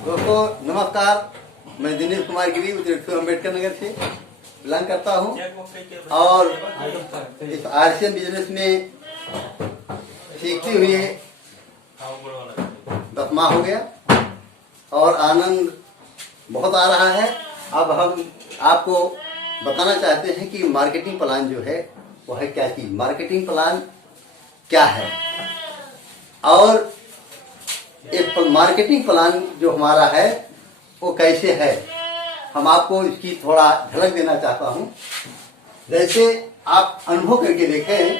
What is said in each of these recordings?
दोस्तों नमस्कार, मैं दिनेश कुमार गिरी उत्तर अम्बेडकर नगर से बिलोंग करता हूँ और इस आरसीएम बिजनेस में सीखते हुए 10 माह हो गया और आनंद बहुत आ रहा है। अब हम आपको बताना चाहते हैं कि मार्केटिंग प्लान जो है वो है क्या चीज, मार्केटिंग प्लान क्या है और एक मार्केटिंग प्लान जो हमारा है वो कैसे है, हम आपको इसकी थोड़ा झलक देना चाहता हूं। जैसे आप अनुभव करके देखें,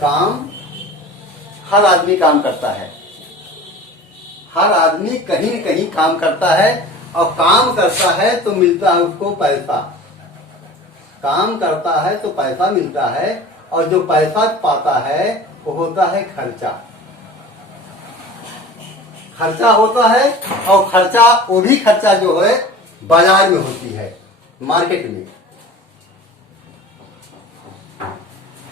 काम हर आदमी काम करता है, हर आदमी कहीं न कहीं काम करता है और काम करता है तो मिलता है उसको पैसा। काम करता है तो पैसा मिलता है और जो पैसा पाता है वो होता है खर्चा। खर्चा होता है और खर्चा वो भी खर्चा जो है बाजार में होती है, मार्केट में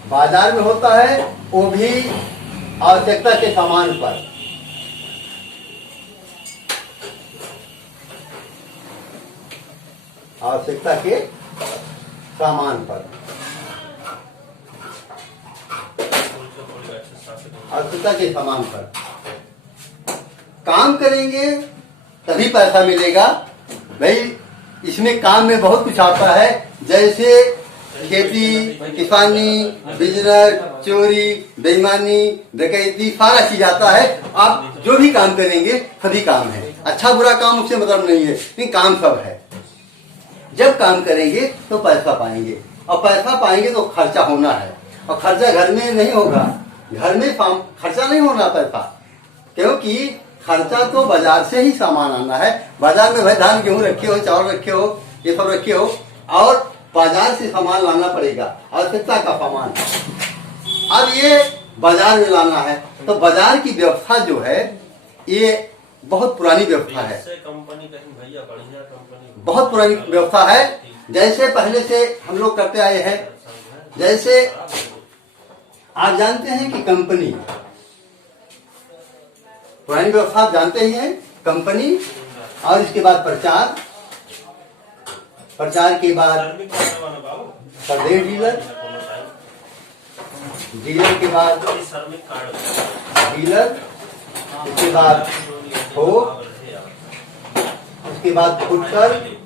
बाजार में होता है, वो भी आवश्यकता के सामान पर। आवश्यकता के सामान पर, आवश्यकता के सामान पर काम करेंगे तभी पैसा मिलेगा। भाई इसमें काम में बहुत कुछ आता है, जैसे खेती, किसानी, बिजनेस, चोरी, बेईमानी, डकैती, सारा चीज आता है। आप जो भी काम करेंगे सभी काम है, अच्छा बुरा काम उससे मतलब नहीं है, लेकिन काम सब है। जब काम करेंगे तो पैसा पाएंगे और पैसा पाएंगे तो खर्चा होना है और खर्चा घर में नहीं होगा, घर में खर्चा नहीं होना पैसा, क्योंकि खर्चा तो बाजार से ही सामान आना है। बाजार में भाई धान गेहूं रखे हो, चावल रखे हो, ये सब रखे हो और बाजार से सामान लाना पड़ेगा, आवश्यकता का सामान। अब ये बाजार में लाना है तो बाजार की व्यवस्था जो है ये बहुत पुरानी व्यवस्था है, बहुत पुरानी व्यवस्था है। जैसे पहले से हम लोग करते आए हैं, जैसे आप जानते हैं कि कंपनी, पुरानी व्यवस्था आप जानते ही हैं, कंपनी और इसके बाद प्रचार, प्रचार के बाद प्रदेश डीलर, डीलर के बाद डीलर, इसके बाद थोक, उसके बाद फुटकर,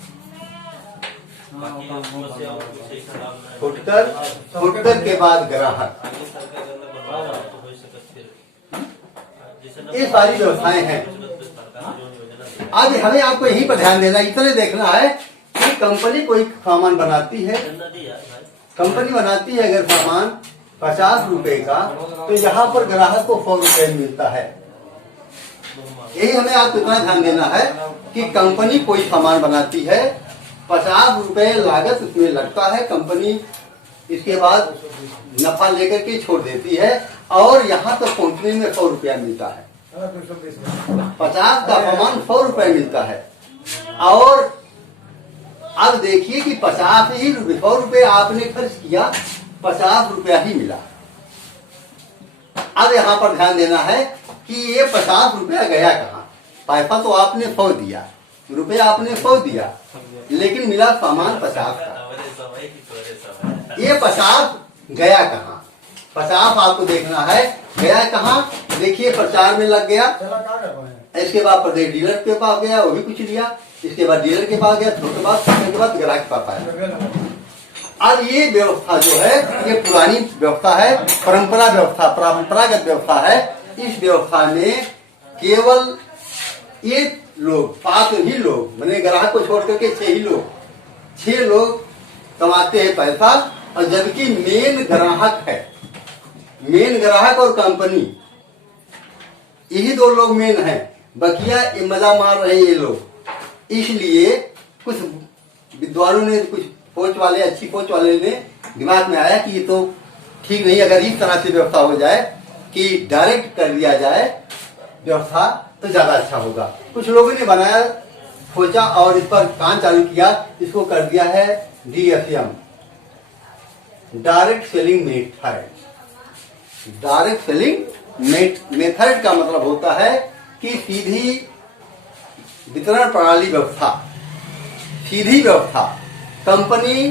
फुटकर, फुटकर के बाद ग्राहक। ये सारी व्यवस्थाएं हैं। आज हमें आपको यहीं पर ध्यान देना, इतने देखना है कि कंपनी कोई सामान बनाती है, कंपनी बनाती है अगर सामान 50 रुपए का तो यहाँ पर ग्राहक को 100 रुपए मिलता है। यही हमें आपको इतना ध्यान देना है कि कंपनी कोई सामान बनाती है, 50 रुपए लागत उसमें लगता है, कंपनी इसके बाद नफा लेकर के छोड़ देती है और यहाँ तक पहुँचने में 100 रुपया मिलता है। 50 का सामान 100 रुपए मिलता है और अब देखिए कि 50 ही रुपए, 100 रुपए आपने खर्च किया, 50 रुपया ही मिला। अब यहाँ पर ध्यान देना है कि ये 50 रुपया गया कहाँ। पैसा तो आपने 100 दिया, रुपया आपने 100 दिया, लेकिन मिला सामान 50 का। ये 50 गया कहाँ, 50 आपको देखना है गया कहाँ। देखिए प्रचार में लग गया, इसके बाद प्रदेश डीलर के पास गया, वो भी कुछ लिया, इसके बाद डीलर के पास गया, उसके बाद ग्राहक के पास आया। अब ये व्यवस्था जो है ये पुरानी व्यवस्था है, परंपरा व्यवस्था, परंपरागत व्यवस्था है। इस व्यवस्था में केवल ये लोग, 5 ही लोग, मैंने ग्राहक को छोड़ करके 6 ही लोग, 6 लोग कमाते हैं पैसा, और जबकि मेन ग्राहक है, मेन ग्राहक और कंपनी, यही 2 लोग मेन हैं। बकिया ये मजा मार रहे हैं ये लोग। इसलिए कुछ विद्वानों ने, कुछ सोच वाले, अच्छी सोच वाले ने दिमाग में आया कि ये तो ठीक नहीं, अगर इस तरह से व्यवस्था हो जाए कि डायरेक्ट कर दिया जाए व्यवस्था तो ज्यादा अच्छा होगा। कुछ लोगों ने बनाया, सोचा और इस पर काम चालू किया, इसको कर दिया है DSM, direct selling method. Direct selling method का मतलब होता है कि सीधी वितरण प्रणाली व्यवस्था, सीधी व्यवस्था। कंपनी,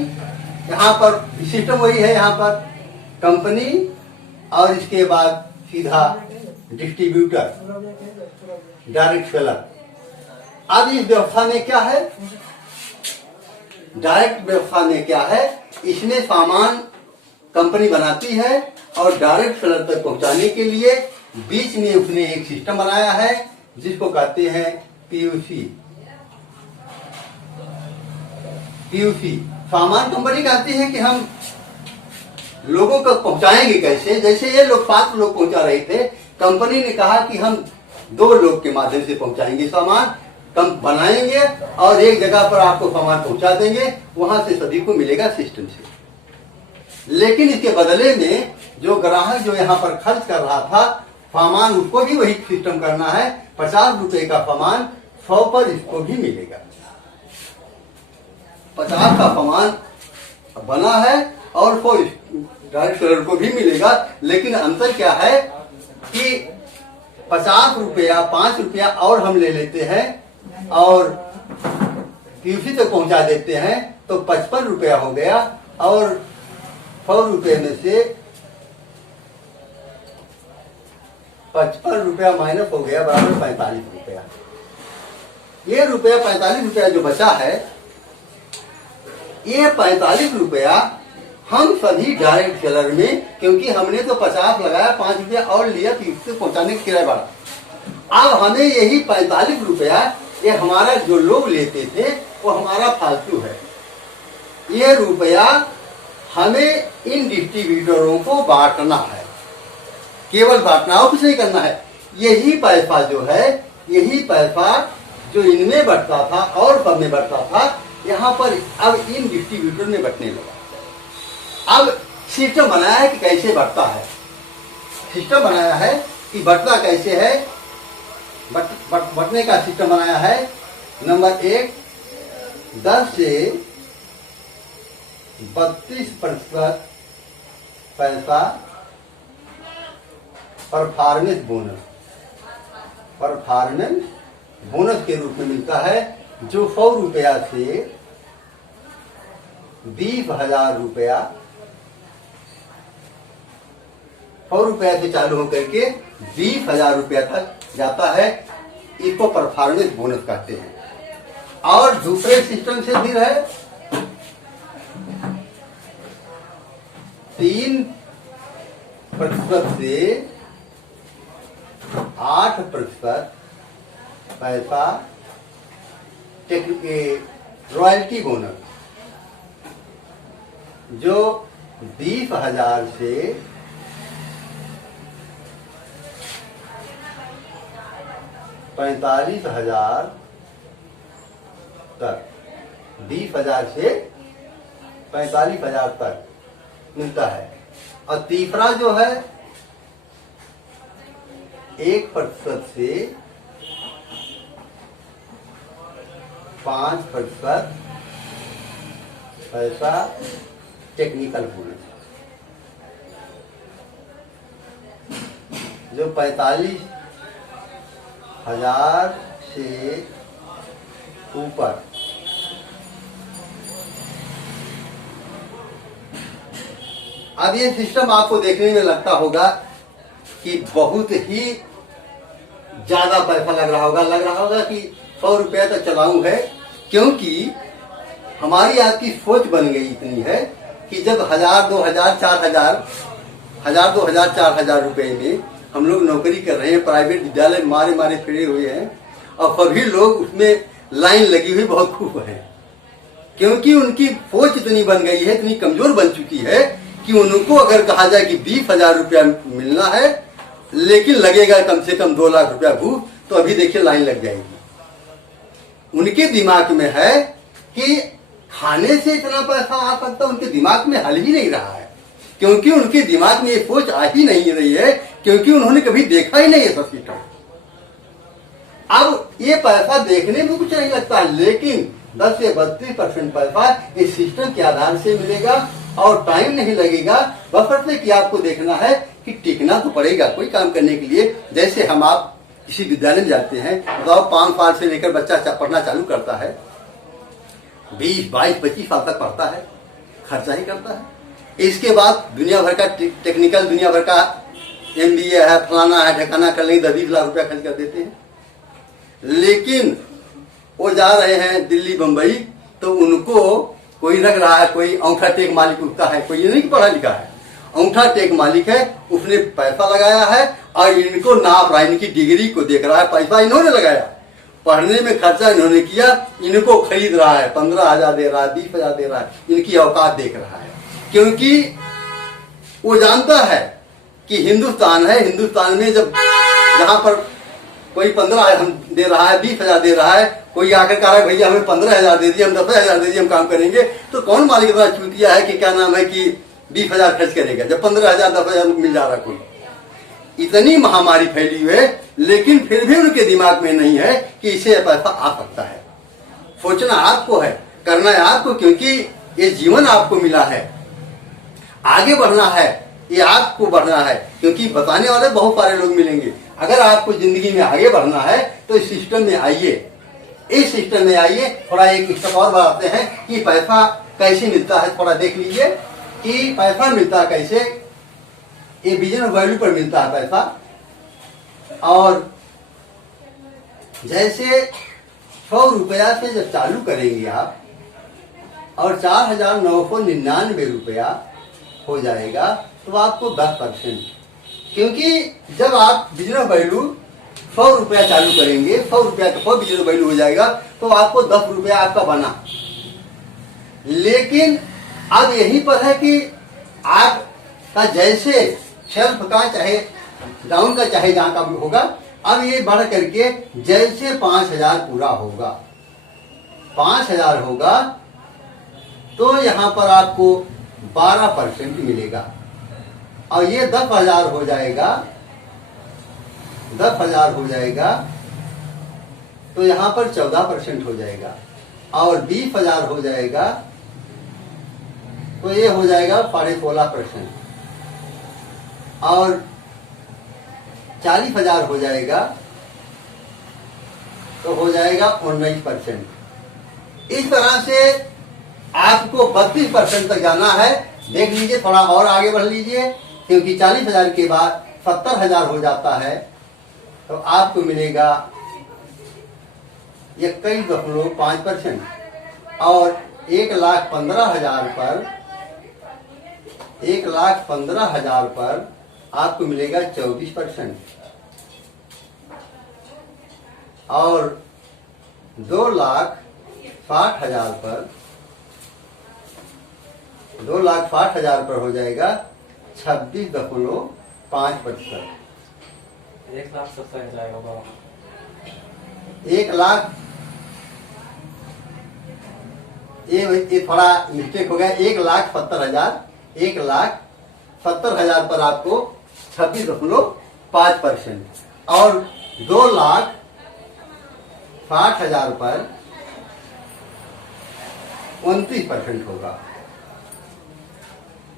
यहाँ पर सिस्टम वही है, यहाँ पर कंपनी और इसके बाद सीधा डिस्ट्रीब्यूटर, डायरेक्ट सेलर। अब इस व्यवस्था में क्या है, डायरेक्ट व्यवस्था में क्या है, इसमें सामान कंपनी बनाती है और डायरेक्ट सेलर तक पहुंचाने के लिए बीच में उसने एक सिस्टम बनाया है जिसको कहते हैं पीयूसी। पीयूसी सामान कंपनी कहती है कि हम लोगों को पहुंचाएंगे कैसे। जैसे ये लोग 5 लोग पहुंचा रहे थे, कंपनी ने कहा कि हम 2 लोग के माध्यम से पहुंचाएंगे सामान, कम बनाएंगे और एक जगह पर आपको सामान पहुंचा देंगे, वहां से सभी को मिलेगा सिस्टम से। लेकिन इसके बदले में जो ग्राहक जो यहाँ पर खर्च कर रहा था सामान, उसको भी वही सिस्टम करना है। 50 रुपए का सामान 100 पर इसको भी मिलेगा। 50 का सामान बना है और 100 डायरेक्ट सेलर को भी मिलेगा। लेकिन अंतर क्या है कि 50 रुपया 5 रुपया और हम ले लेते हैं और पीयूसी तक पहुंचा देते हैं तो 55 रुपया हो गया और 100 रुपये में से 55 रुपया माइनस हो गया बराबर 45 रुपया। ये रुपया 45 रुपया जो बचा है, ये 45 रुपया हम सभी डायरेक्ट सेलर में, क्योंकि हमने तो 50 लगाया, 5 रुपया और लिया पीयूसी तक पहुंचाने का किराया बढ़ा। अब हमें यही 45 रुपया ये हमारा जो लोग लेते थे वो हमारा फालतू है। ये रुपया हमें इन डिस्ट्रीब्यूटरों को बांटना है, केवल बांटना और कुछ नहीं करना है। यही पैसा जो है, यही पैसा जो इनमें बढ़ता था और सब में बढ़ता था, यहाँ पर अब इन डिस्ट्रीब्यूटर में बंटने लगा। अब सिस्टम बनाया है कि कैसे बढ़ता है, सिस्टम बनाया है कि बढ़ता कैसे है। बटने का सिस्टम बनाया है। नंबर 1, 10 से 32% पैसा परफॉर्मेंस बोनस के रूप में मिलता है, जो 100 रुपया से 20,000 रुपया, 100 रुपया से चालू होकर के 20,000 रुपया तक जाता है। इसको परफॉर्मेंस बोनस कहते हैं। और दूसरे सिस्टम से फिर है 3% से 8% पैसा रॉयल्टी बोनस, जो 20,000 से 45,000 तक, 20,000 से 45,000 तक मिलता है। और तीसरा जो है 1% से 5% पैसा टेक्निकल बोनस, जो 45,000 से ऊपर। अब ये सिस्टम आपको देखने में लगता होगा कि बहुत ही ज्यादा पैसा लग रहा होगा कि 100 रुपया तो चलाऊं है, क्योंकि हमारी आपकी सोच बन गई इतनी है कि जब 1,000, 2,000, 4,000, 2,000, 4,000 रुपए में हम लोग नौकरी कर रहे हैं, प्राइवेट विद्यालय मारे फिरे हुए हैं और सभी लोग उसमें लाइन लगी हुई बहुत खूब है, क्योंकि उनकी सोच इतनी बन गई है, इतनी कमजोर बन चुकी है कि उनको अगर कहा जाए कि 20,000 रुपया मिलना है लेकिन लगेगा कम से कम 2 लाख रुपया घूस, तो अभी देखिए लाइन लग जाएगी। उनके दिमाग में है कि खाने से इतना पैसा आ सकता, उनके दिमाग में हल ही नहीं रहा है, क्योंकि उनके दिमाग में ये सोच आ ही नहीं रही है, क्योंकि उन्होंने कभी देखा ही नहीं है सिस्टम। अब ये पैसा देखने में कुछ नहीं लगता, लेकिन 10 से 32% पैसा इस सिस्टम के आधार से मिलेगा और टाइम नहीं लगेगा, बशर्ते कि आपको देखना है कि टिकना तो पड़ेगा कोई काम करने के लिए। जैसे हम आप किसी विद्यालय में जाते हैं, बताओ 5 साल से लेकर बच्चा पढ़ना चालू करता है, 20, 22, 25 साल तक पढ़ता है, खर्चा ही करता है। इसके बाद दुनिया भर का टेक्निकल, दुनिया भर का MBA है, फलाना है, ढकाना कर लेंगे, 10-20 लाख रुपया खर्च कर देते हैं। लेकिन वो जा रहे हैं दिल्ली बंबई, तो उनको कोई रख रहा है, कोई अंगूठा टेक मालिक उठता है, कोई ये नहीं पढ़ा लिखा है, अंगूठा टेक मालिक है, उसने पैसा लगाया है और इनको नाप रहा है, इनकी डिग्री को देख रहा है, पैसा इन्होंने लगाया, पढ़ने में खर्चा इन्होंने किया, इनको खरीद रहा है, 15,000 दे रहा है, 20,000 दे रहा है, इनकी औकात देख रहा है। क्योंकि वो जानता है कि हिंदुस्तान है, हिंदुस्तान में जब जहां पर कोई 15,000 दे रहा है, 20,000 दे रहा है, कोई आकर कह रहा है भैया हमें 15,000 दे दिए, हम 10,000 दे दिए, हम काम करेंगे, तो कौन मालिक इतना चूतिया है कि क्या नाम है कि 20,000 खर्च करेगा जब 15,000 10,000 मिल जा रहा है। कोई इतनी महामारी फैली हुई है, लेकिन फिर भी उनके दिमाग में नहीं है कि इसे पैसा आ सकता है। सोचना आपको है, करना है आपको, क्योंकि ये जीवन आपको मिला है, आगे बढ़ना है, ये आपको बढ़ना है, क्योंकि बताने वाले बहुत सारे लोग मिलेंगे। अगर आपको जिंदगी में आगे बढ़ना है तो इस सिस्टम में आइए, इस सिस्टम में आइए। थोड़ा एक स्टेप और बढ़ाते हैं कि पैसा कैसे मिलता है, थोड़ा देख लीजिए कि पैसा मिलता कैसे। ये बिजनेस वैल्यू पर मिलता है पैसा। और जैसे 100 रुपया से जब चालू करेंगे आप और 4,999 रुपया हो जाएगा तो आपको 10%, क्योंकि जब आप बिजनेस वैल्यू 100 रुपया चालू करेंगे, 100 रुपया का 100 बिजनेस वैल्यू हो जाएगा तो आपको 10 रुपया आपका बना। लेकिन अब यहीं पर है कि आपका जैसे शेल्फ का चाहे डाउन का चाहे जहां का भी होगा, अब ये बढ़ करके जैसे 5,000 पूरा होगा, 5,000 होगा तो यहां पर आपको 12% मिलेगा। और ये 10,000 हो जाएगा, 10,000 हो जाएगा तो यहां पर 14% हो जाएगा। और 20,000 हो जाएगा तो ये हो जाएगा 16.5%। और 40,000 हो जाएगा तो हो जाएगा 19%। इस तरह से आपको 32% तक जाना है। देख लीजिए, थोड़ा और आगे बढ़ लीजिए, क्योंकि 40,000 के बाद 70,000 हो जाता है तो आपको मिलेगा 21.5%। और 1,15,000 पर 1,15,000 पर आपको मिलेगा 24%। और 2,60,000 पर 2,60,000 पर हो जाएगा 26.5%। 1,70,000 जाएगा बाबा। 1,00,000 ये थोड़ा मिस्टेक हो गया, 1,70,000 1,70,000 पर आपको 26.5%। और 2,60,000 पर 29% होगा।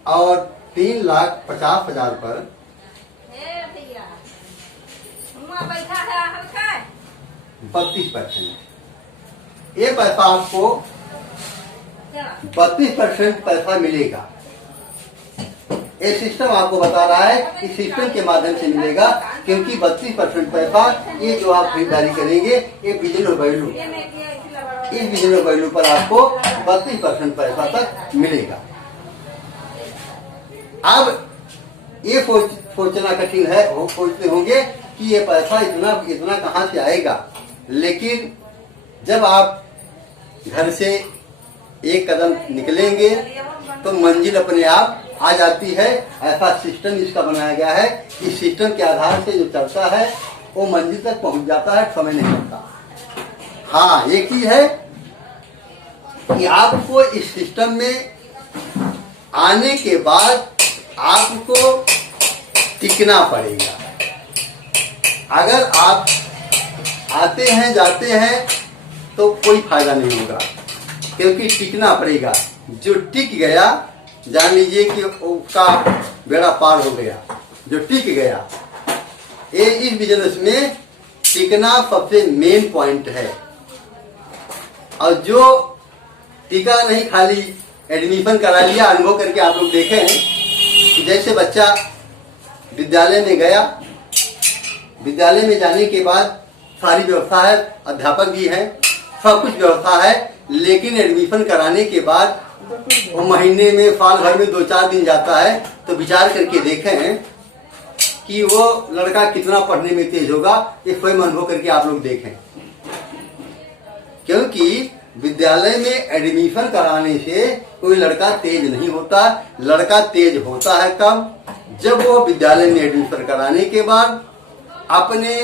और 3,50,000 पर 32%। ये पैसा आपको 32% पैसा मिलेगा। ये सिस्टम आपको बता रहा है, इस सिस्टम के माध्यम से मिलेगा, क्योंकि 32% पैसा ये जो आप खरीदारी करेंगे ये बिजनेस वैल्यू, इस बिजनेस वैल्यू पर आपको 32% पैसा तक मिलेगा। अब ये सोचना कठिन है, वो सोचते होंगे कि ये पैसा इतना कहां से आएगा। लेकिन जब आप घर से एक कदम निकलेंगे तो मंजिल अपने आप आ जाती है। ऐसा सिस्टम इसका बनाया गया है, इस सिस्टम के आधार से जो चलता है वो मंजिल तक पहुंच जाता है, समय नहीं लगता। हाँ, एक चीज है कि आपको इस सिस्टम में आने के बाद आपको टिकना पड़ेगा। अगर आप आते हैं जाते हैं तो कोई फायदा नहीं होगा, क्योंकि टिकना पड़ेगा। जो टिक गया जान लीजिए कि उसका बेड़ा पार हो गया, जो टिक गया। ये इस बिजनेस में टिकना सबसे मेन पॉइंट है। और जो टिका नहीं, खाली एडमिशन करा लिया, अनुभव करके आप लोग देखे हैं कि जैसे बच्चा विद्यालय में गया, विद्यालय में जाने के बाद सारी व्यवस्था है, अध्यापक भी है, सब कुछ व्यवस्था है, लेकिन एडमिशन कराने के बाद वो महीने में, साल भर में 2-4 दिन जाता है, तो विचार करके देखें कि वो लड़का कितना पढ़ने में तेज होगा। ये स्वयं अनुभव करके आप लोग देखें, क्योंकि विद्यालय में एडमिशन कराने से कोई लड़का तेज नहीं होता। लड़का तेज होता है कब? जब वो विद्यालय में एडमिशन कराने के बाद अपने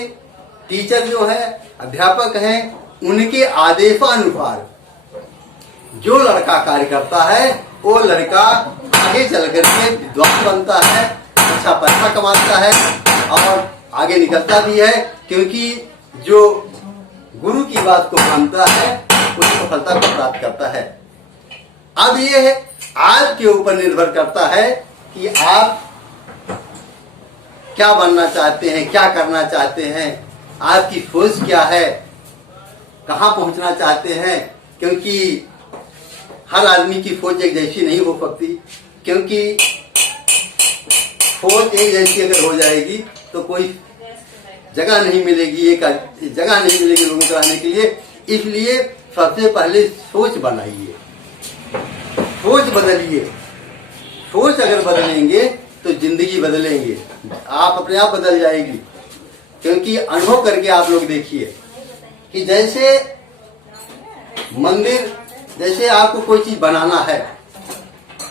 टीचर जो है, अध्यापक हैं, उनके आदेशानुसार जो लड़का कार्य करता है, वो लड़का आगे चल करके विद्वान बनता है, अच्छा पैसा कमाता है और आगे निकलता भी है, क्योंकि जो गुरु की बात को मानता है उस सफलता को प्राप्त करता है। अब ये आपके ऊपर निर्भर करता है कि आप क्या बनना चाहते हैं, क्या करना चाहते हैं, आपकी सोच क्या है, कहाँ पहुंचना चाहते हैं। क्योंकि हर आदमी की सोच एक जैसी नहीं हो सकती, क्योंकि सोच एक जैसी अगर हो जाएगी तो कोई जगह नहीं मिलेगी, एक जगह नहीं मिलेगी लोगों को आने के लिए। इसलिए सबसे पहले सोच बनाइए, सोच बदलिए। सोच अगर बदलेंगे तो जिंदगी बदलेंगे, आप अपने आप बदल जाएगी। क्योंकि अनुभव करके आप लोग देखिए कि जैसे मंदिर, जैसे आपको कोई चीज बनाना है,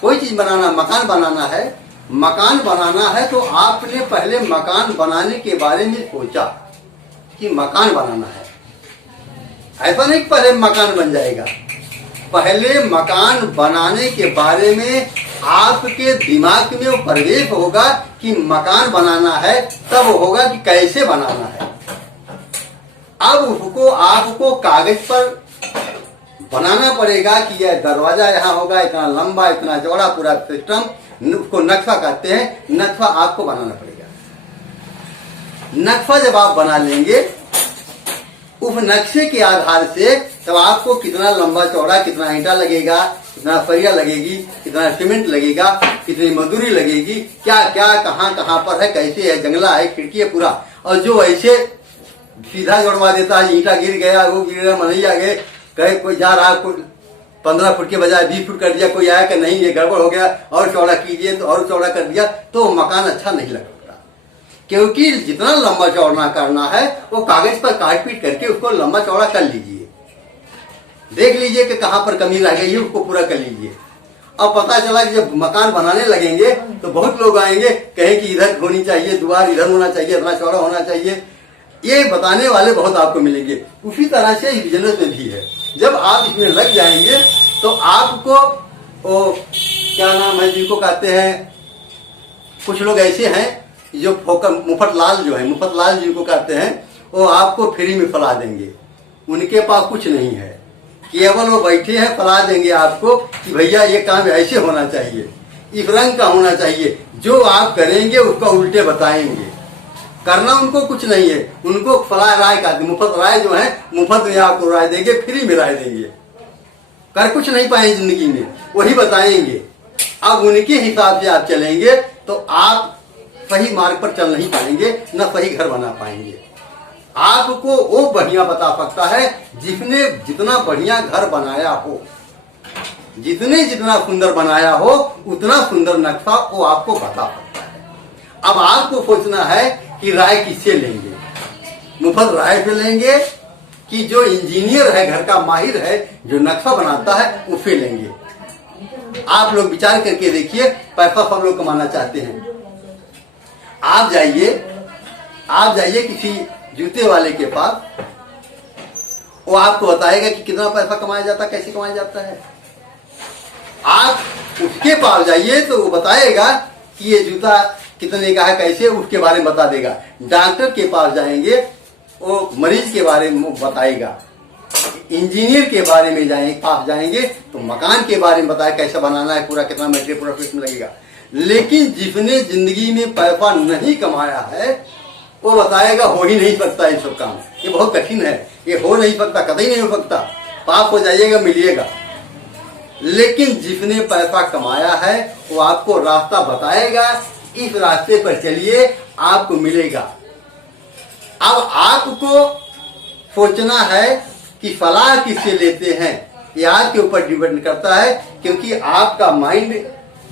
कोई चीज बनाना, मकान बनाना है, मकान बनाना है, तो आपने पहले मकान बनाने के बारे में सोचा कि मकान बनाना है। ऐसा नहीं कि पहले मकान बन जाएगा, पहले मकान बनाने के बारे में आपके दिमाग में वो प्रवेश होगा कि मकान बनाना है, तब होगा कि कैसे बनाना है। अब उसको आपको कागज पर बनाना पड़ेगा कि यह दरवाजा यहाँ होगा, इतना लंबा, इतना चौड़ा, पूरा सिस्टम, उसको नक्शा कहते हैं। नक्शा आपको बनाना पड़ेगा। नक्शा जब आप बना लेंगे, उस नक्शे के आधार से तब आपको कितना लंबा चौड़ा, कितना ईंटा लगेगा, कितना सरिया लगेगी, कितना सीमेंट लगेगा, कितनी मजदूरी लगेगी, क्या क्या कहाँ कहाँ पर है, कैसे है, जंगला है, खिड़की है, पूरा। और जो ऐसे सीधा जोड़वा देता है, ईंटा गिर गया, वो गिर गया, मनैया गए, कहे कोई जा रहा, कोई 15 फुट के बजाय 20 फुट कर दिया, कोई आया कि नहीं ये गड़बड़ हो गया, और चौड़ा कीजिए, तो और चौड़ा कर दिया, तो मकान अच्छा नहीं लगता। क्योंकि जितना लंबा चौड़ा करना है वो कागज पर काट पीट करके उसको लंबा चौड़ा कर लीजिए। देख लीजिए कि कहाँ पर कमी रह गई है, उसको पूरा कर लीजिए। अब पता चला कि जब मकान बनाने लगेंगे तो बहुत लोग आएंगे, कहें कि इधर होनी चाहिए द्वार, इधर होना चाहिए, इतना चौड़ा होना चाहिए। ये बताने वाले बहुत आपको मिलेंगे। उसी तरह से इस बिजनेस में भी है। जब आप इसमें लग जाएंगे तो आपको वो क्या नाम है जिनको कहते हैं, कुछ लोग ऐसे हैं जो मुफ्तलाल जो है, मुफ्तलाल जिनको कहते हैं, वो आपको फ्री में फला देंगे। उनके पास कुछ नहीं है, केवल वो बैठे हैं, फला देंगे आपको कि भैया ये काम ऐसे होना चाहिए, इस रंग का होना चाहिए। जो आप करेंगे उसका उल्टे बताएंगे। करना उनको कुछ नहीं है, उनको फला राय का, मुफ्त राय जो है, मुफ्त में आपको राय देंगे, फ्री में राय देंगे। कर कुछ नहीं पाएंगे जिंदगी में, वही बताएंगे। अब उनके हिसाब से आप चलेंगे तो आप सही मार्ग पर चल नहीं पाएंगे, न सही घर बना पाएंगे। आपको वो बढ़िया बता सकता है जिसने जितना बढ़िया घर बनाया हो, जितने जितना सुंदर बनाया हो, उतना सुंदर नक्शा वो आपको बता सकता है। अब आपको सोचना है कि राय किससे लेंगे, मुफ्त राय से लेंगे कि जो इंजीनियर है, घर का माहिर है, जो नक्शा बनाता है, उससे लेंगे। आप लोग विचार करके देखिए, पैसा सब लोग कमाना चाहते हैं। आप जाइए किसी जूते वाले के पास, वो आपको बताएगा कि कितना पैसा कमाया जाता है, कैसे कमाया जाता है। आप उसके पास जाइए तो वो बताएगा कि ये जूता कितने का है, कैसे, उसके बारे में बता देगा। डॉक्टर के पास जाएंगे, वो मरीज के बारे में बताएगा इंजीनियर के बारे में पास जाएंगे तो मकान के बारे में बताया कैसे बनाना है, पूरा कितना मटेरियल पूरा फिट में लगेगा। लेकिन जिसने जिंदगी में पैसा नहीं कमाया है वो बताएगा हो ही नहीं सकता ये सब काम, ये बहुत कठिन है, ये हो नहीं सकता, कतई नहीं हो सकता, पाप हो जाइएगा मिलिएगा। लेकिन जिसने पैसा कमाया है वो आपको रास्ता बताएगा, इस रास्ते पर चलिए आपको मिलेगा। अब आपको सोचना है कि सलाह किससे लेते हैं, ये आपके ऊपर डिपेंड करता है, क्योंकि आपका माइंड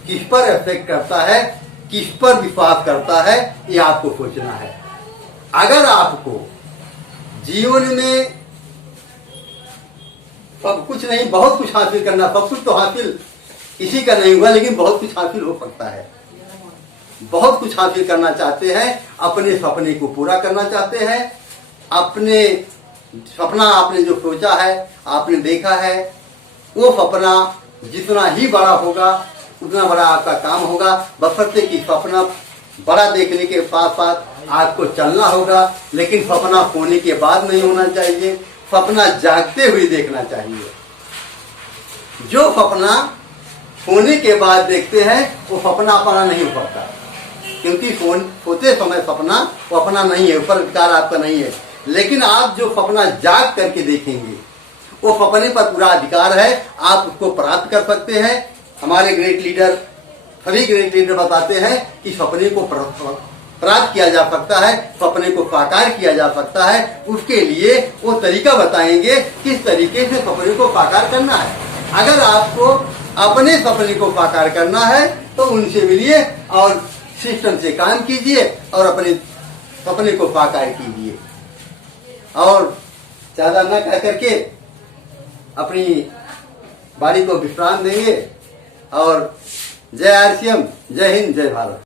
किस पर अफेक्ट करता है, किस पर विश्वास करता है, ये आपको सोचना है। अगर आपको जीवन में सब कुछ नहीं बहुत कुछ हासिल करना, सब कुछ तो हासिल किसी का नहीं हुआ, लेकिन बहुत कुछ हासिल हो सकता है। बहुत कुछ हासिल करना चाहते हैं, अपने सपने को पूरा करना चाहते हैं, अपने सपना आपने जो सोचा है, आपने देखा है, वो सपना जितना ही बड़ा होगा उतना बड़ा आपका काम होगा। बशर्ते कि सपना बड़ा देखने के साथ साथ आपको चलना होगा, लेकिन सपना होने के बाद नहीं होना चाहिए, सपना जागते हुए देखना चाहिए। जो सपना होने के बाद देखते हैं वो सपना अपना नहीं हो सकता, क्योंकि सोते समय सपना वो अपना नहीं है, ऊपर विचार आपका नहीं है। लेकिन आप जो सपना जाग करके देखेंगे वो सपने पर पूरा अधिकार है, आप उसको प्राप्त कर सकते हैं। हमारे ग्रेट लीडर, सभी ग्रेट लीडर बताते हैं कि सपने को प्राप्त किया जा सकता है, सपने को साकार किया जा सकता है। उसके लिए वो तरीका बताएंगे किस तरीके से सपने को साकार करना है। अगर आपको अपने सपने को साकार करना है तो उनसे मिलिए और सिस्टम से काम कीजिए और अपने सपने को साकार कीजिए। और ज्यादा न कह करके अपनी बाड़ी को विश्राम देंगे। और जय आरसीएम, जय हिंद, जय भारत।